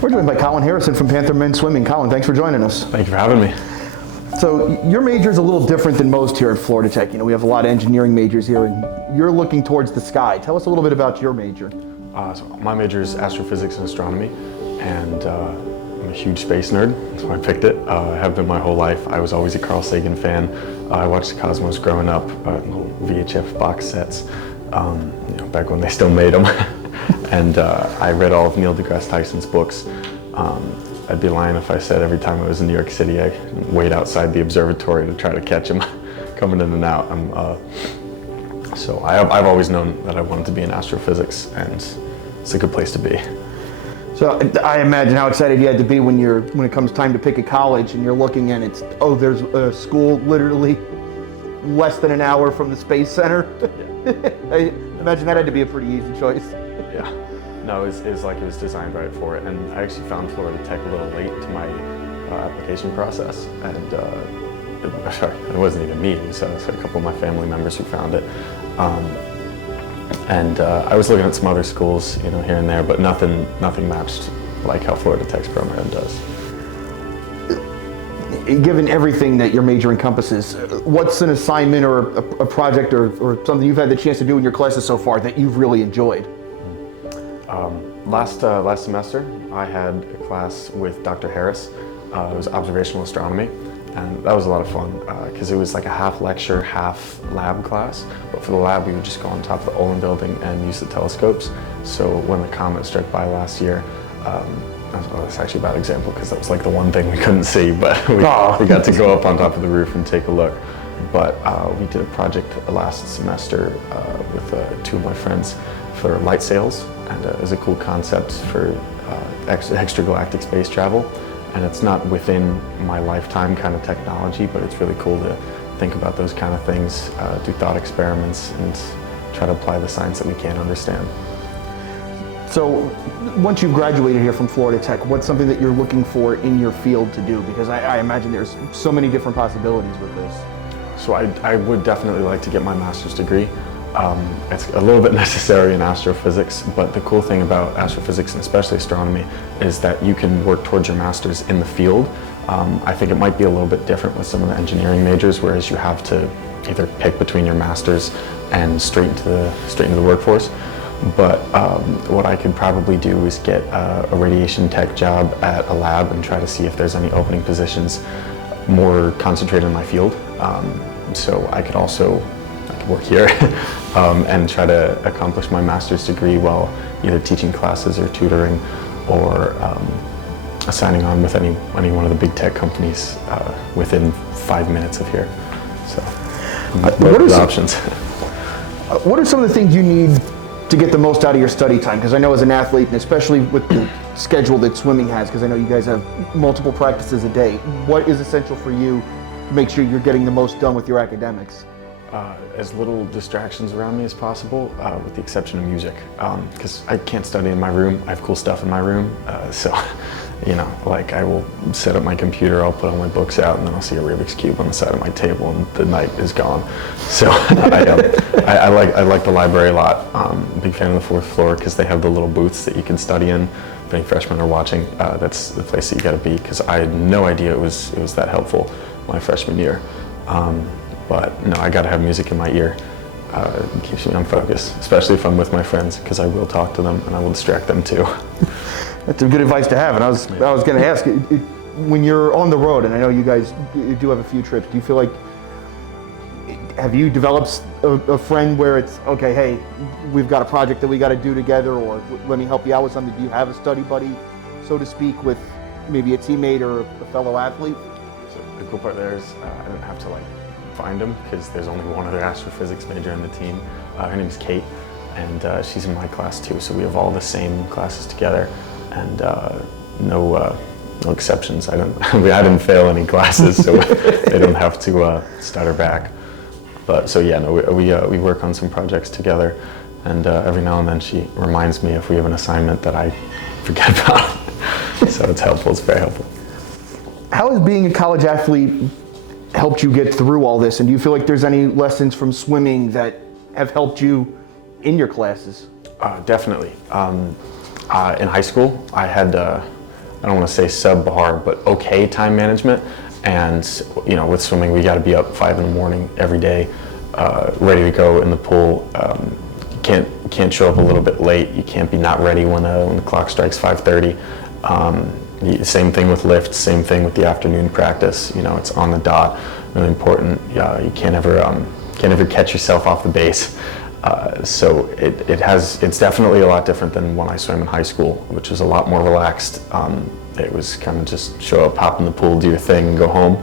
We're joined by Colin Harrison from Panther men's swimming. Colin, thanks for joining us. Thank you for having me. So your major is a little different than most here at Florida Tech. You know, we have a lot of engineering majors here, and you're looking towards the sky. Tell us a little bit about your major. So my major is Astrophysics and Astronomy, and I'm a huge space nerd. That's why I picked it. I have been my whole life. I was always a Carl Sagan fan. I watched the Cosmos growing up, little VHF box sets, back when they still made them. And I read all of Neil deGrasse Tyson's books. I'd be lying if I said every time I was in New York City, I wait outside the observatory to try to catch him coming in and out. So I've always known that I wanted to be in astrophysics, and it's a good place to be. So I imagine how excited you had to be when it comes time to pick a college and you're looking and there's a school literally less than an hour from the Space Center. Yeah. I imagine that had to be a pretty easy choice. Yeah. No, it was like it was designed right for it, and I actually found Florida Tech a little late to my application process, and it wasn't even me, it was a couple of my family members who found it. I was looking at some other schools, here and there, but nothing matched like how Florida Tech's program does. Given everything that your major encompasses, what's an assignment or a project or something you've had the chance to do in your classes so far that you've really enjoyed? Last semester, I had a class with Dr. Harris. It was observational astronomy, and that was a lot of fun because it was like a half lecture, half lab class. But for the lab, we would just go on top of the Olin building and use the telescopes. So when the comet struck by last year, that's actually a bad example because that was like the one thing we couldn't see, but we got to go up on top of the roof and take a look. But we did a project last semester with two of my friends for light sails, and it was a cool concept for extragalactic space travel. And it's not within my lifetime kind of technology, but it's really cool to think about those kind of things, do thought experiments, and try to apply the science that we can't understand. So once you've graduated here from Florida Tech, what's something that you're looking for in your field to do? Because I imagine there's so many different possibilities with this. So I would definitely like to get my master's degree. It's a little bit necessary in astrophysics, but the cool thing about astrophysics, and especially astronomy, is that you can work towards your master's in the field. I think it might be a little bit different with some of the engineering majors, whereas you have to either pick between your master's and straight into the workforce. But what I could probably do is get a radiation tech job at a lab and try to see if there's any opening positions more concentrated in my field. So I could work here and try to accomplish my master's degree while either teaching classes or tutoring or signing on with any one of the big tech companies within 5 minutes of here. So what are the options? What are some of the things you need to get the most out of your study time? Because I know as an athlete, and especially with the schedule that swimming has, because I know you guys have multiple practices a day, what is essential for you to make sure you're getting the most done with your academics? As little distractions around me as possible, with the exception of music, because I can't study in my room. I have cool stuff in my room, so like I will set up my computer, I'll put all my books out, and then I'll see a Rubik's Cube on the side of my table, and the night is gone. So I like the library a lot. I'm a big fan of the fourth floor because they have the little booths that you can study in. If any freshmen are watching, that's the place that you got to be, because I had no idea it was that helpful my freshman year. But no, I gotta have music in my ear. It keeps me on focus, especially if I'm with my friends, because I will talk to them and I will distract them too. That's a good advice to have. And I was gonna ask, when you're on the road, and I know you guys do have a few trips, do you feel like, have you developed a friend where it's, okay, hey, we've got a project that we gotta do together, or let me help you out with something? Do you have a study buddy, so to speak, with maybe a teammate or a fellow athlete? So the cool part there is I don't have to find them, because there's only one other astrophysics major in the team. Her name's Kate, and she's in my class too, so we have all the same classes together, and no exceptions. I didn't fail any classes, so they don't have to stutter back. But so yeah, no, we work on some projects together, and every now and then she reminds me if we have an assignment that I forget about. So it's helpful, it's very helpful. How has being a college athlete helped you get through all this? And do you feel like there's any lessons from swimming that have helped you in your classes? Definitely. In high school, I had I don't want to say subpar, but okay time management. And you know, with swimming, we got to be up 5 in the morning every day, ready to go in the pool. You can't show up a little bit late. You can't be not ready when the clock strikes 5:30. Same thing with lifts. Same thing with the afternoon practice. You know, it's on the dot. Really important. You can't ever catch yourself off the base. So it's definitely a lot different than when I swam in high school, which was a lot more relaxed. It was kind of just show up, hop in the pool, do your thing, and go home.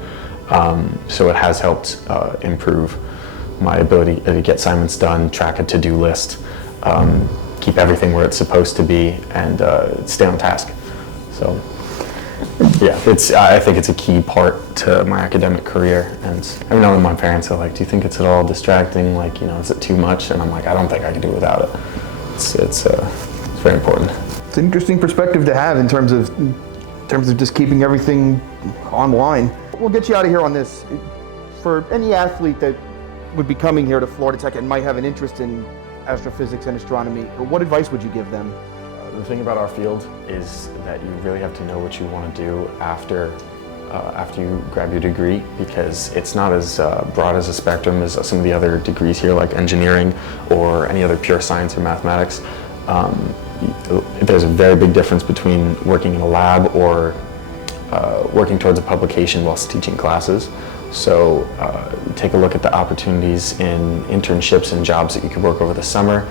So it has helped improve my ability to get assignments done, track a to-do list, keep everything where it's supposed to be, and stay on task. So yeah, I think it's a key part to my academic career. And every now and then my parents are like, do you think it's at all distracting? Like, you know, is it too much? And I'm like, I don't think I can do it without it. It's very important. It's an interesting perspective to have in terms of just keeping everything online. We'll get you out of here on this. For any athlete that would be coming here to Florida Tech and might have an interest in astrophysics and astronomy, what advice would you give them? The thing about our field is that you really have to know what you want to do after you grab your degree, because it's not as broad as a spectrum as some of the other degrees here, like engineering or any other pure science or mathematics. There's a very big difference between working in a lab or working towards a publication whilst teaching classes. So take a look at the opportunities in internships and jobs that you could work over the summer.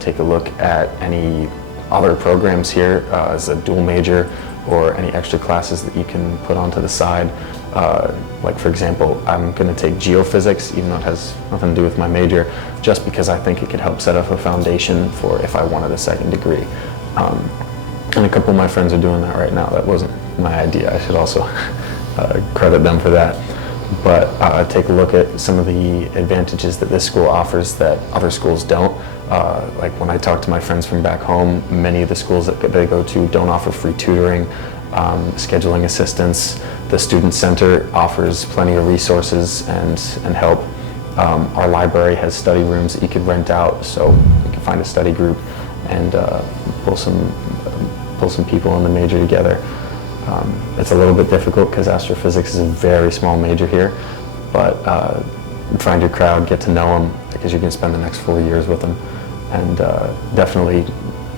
Take a look at any other programs here as a dual major, or any extra classes that you can put onto the side. Like for example, I'm going to take geophysics, even though it has nothing to do with my major, just because I think it could help set up a foundation for if I wanted a second degree. And a couple of my friends are doing that right now. That wasn't my idea. I should also credit them for that. But take a look at some of the advantages that this school offers that other schools don't. Like when I talk to my friends from back home, many of the schools that they go to don't offer free tutoring, scheduling assistance. The Student Center offers plenty of resources and help. Our library has study rooms that you could rent out, so you can find a study group and pull some people in the major together. It's a little bit difficult because astrophysics is a very small major here, but find your crowd, get to know them, because you can spend the next 4 years with them, and definitely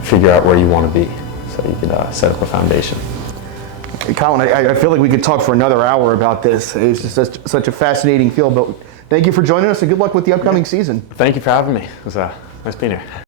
figure out where you want to be so you can set up a foundation. Colin, I feel like we could talk for another hour about this. It's just such a fascinating field, but thank you for joining us and good luck with the upcoming season. Thank you for having me. It was nice being here.